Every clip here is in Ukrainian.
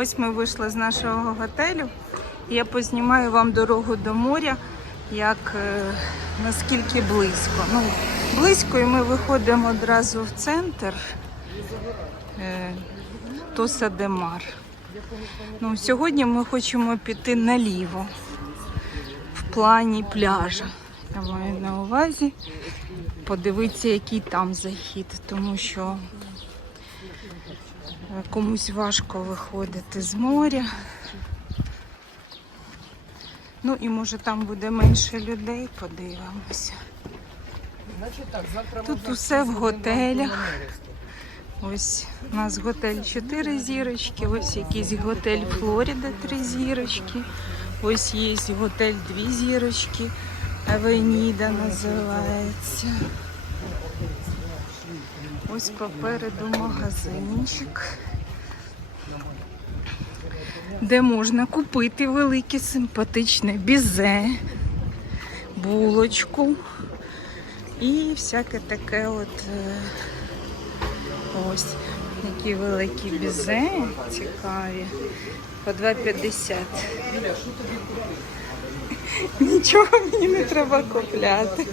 Ось ми вийшли з нашого готелю. Я познімаю вам дорогу до моря, як е, наскільки близько. Ну, близько і ми виходимо одразу в центр е, Тоса де Мар. Ну, сьогодні ми хочемо піти наліво в плані пляжа. Я маю на увазі подивитися, який там захід, тому що комусь важко виходити з моря. Ну і може там буде менше людей, подивимося. Тут усе в готелях. Ось у нас готель 4 зірочки, ось якийсь готель Флоріда 3 зірочки. Ось є готель 2 зірочки. Авеніда називається. Ось попереду магазинчик, де можна купити велике симпатичне бізе, булочку і всяке таке от. е, Ось які великі бізе цікаві. По 2,50. Нічого мені не треба купляти.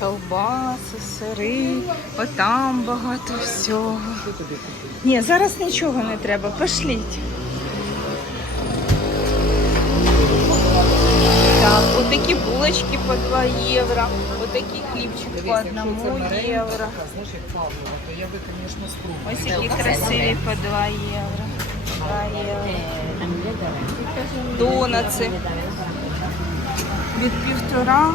Ковбаси, сири, отам багато всього. Ні, зараз нічого не треба. Пошліть. Так, отакі булочки по 2 євро, отакий хлібчик по 1 євро. Знаешь, як Павлова, то я би, звісно, спробував. Ось які красиві по 2 євро. 2 євро. Донаци від півтора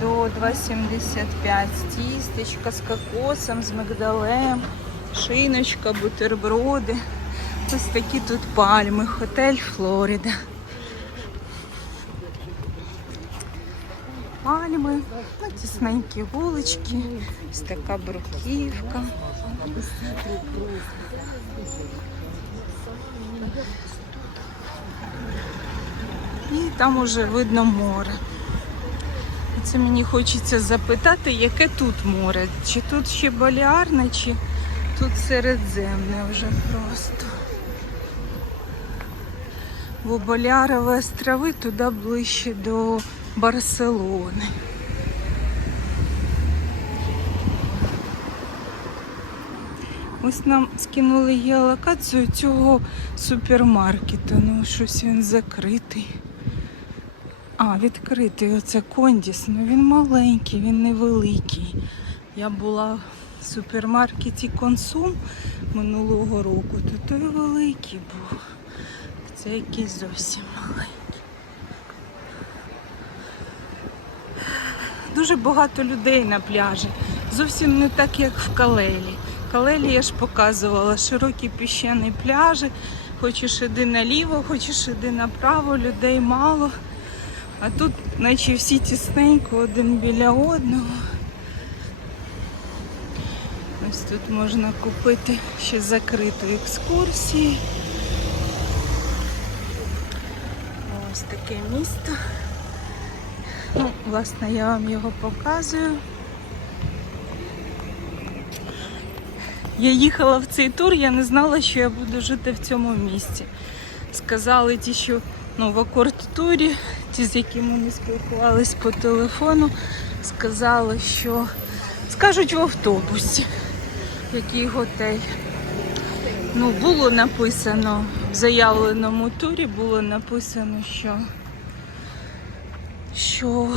до 2,75. Тістечка з кокосом, з мигдалем, шиночка, бутерброди. Ось такі тут пальми. Хотель Флорида. Пальми, тісненькі вулички, ось така бруківка. І там уже видно море. Це мені хочеться запитати, яке тут море? Чи тут ще Баліарне, чи тут Середземне вже просто. Бо Баліарові острови туди ближче до Барселони. Ось нам скинули геолокацію цього супермаркету. Ну, щось він закритий. А, відкритий. Оце кондіс. Ну він маленький, він невеликий. Я була в супермаркеті Консум минулого року, то той великий був. Це якийсь зовсім маленький. Дуже багато людей на пляжі. Зовсім не так, як в Калелі. Калелі я ж показувала широкі піщані пляжі. Хочеш іди наліво, хочеш іди направо, людей мало. А тут, наче всі тісненько, один біля одного. Ось тут можна купити ще закриту екскурсію. Ось таке місто. Ну, власне, я вам його показую. Я їхала в цей тур, я не знала, що я буду жити в цьому місці. Сказали ті, що ну, в акорд-турі, ті, з якими ми спілкувалися по телефону, сказали, що скажуть в автобусі, який готель. Ну, було написано в заявленому турі, було написано, що що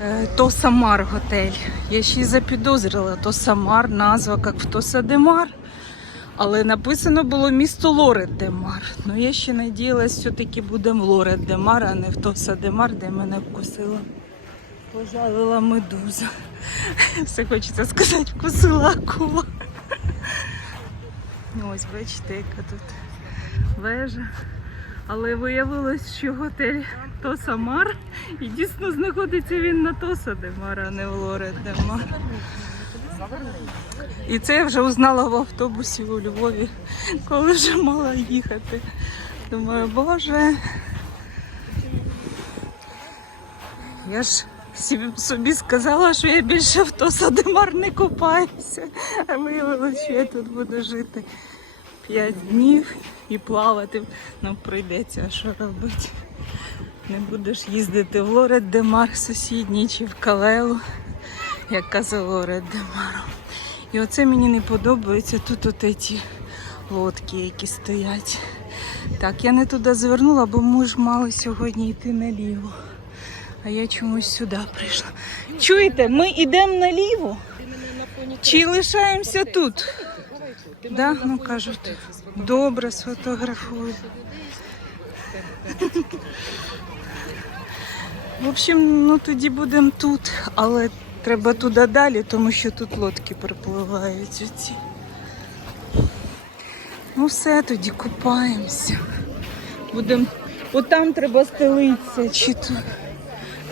е, то Самар готель. Я ще й запідозрила, то Самар, назва як в Тоса де Мар. Але написано було місто Лорет де Мар. Ну я ще надіялась, все-таки будемо в Лорет де Мар, а не в Тоса Демар, де мене вкусила. Пожалила медуза. Все хочеться сказати, вкусила акула. Ось бачите, яка тут вежа. Але виявилось, що готель Тоса Мар і дійсно знаходиться він на Тоса де Мар, а не в Лорет де Мар. І це я вже узнала в автобусі у Львові, коли вже мала їхати. Думаю, боже. Я ж собі сказала, що я більше в Тосадемар не купаюся. А виявилося, що я тут буду жити 5 днів і плавати. Ну, прийдеться, що робити. Не будеш їздити в Лорет Демар сусідній чи в Калеу, як казав Лорет Демару. І оце мені не подобається. Тут от ці лодки, які стоять. Так, я не туди звернула, бо ми ж мали сьогодні йти наліво. А я чомусь сюди прийшла. Чуєте, ми йдемо наліво чи лишаємося тут? Да? Ну кажуть, добре, сфотографую. В общем, ну тоді будемо тут, але треба туди далі, тому що тут лодки припливають оці. Ну все, тоді купаємося. Будемо. Отам треба стелитися чи тут.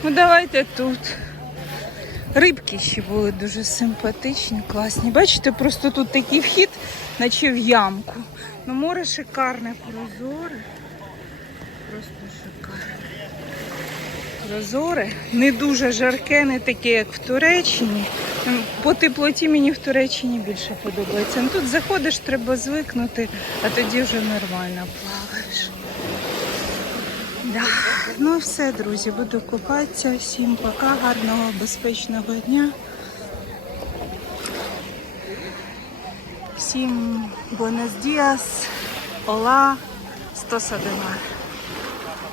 Ну давайте тут. Рибки ще були дуже симпатичні, класні. Бачите, просто тут такий вхід, наче в ямку. Ну море шикарне, прозоре. Просто шикарне. Прозоре, не дуже жарке, не таке, як в Туреччині. По теплоті мені в Туреччині більше подобається. Ну, тут заходиш, треба звикнути, а тоді вже нормально плаваєш. Да. Ну все, друзі, буду купатися. Всім пока, гарного, безпечного дня. Всім buenos días, hola, 100 Mar.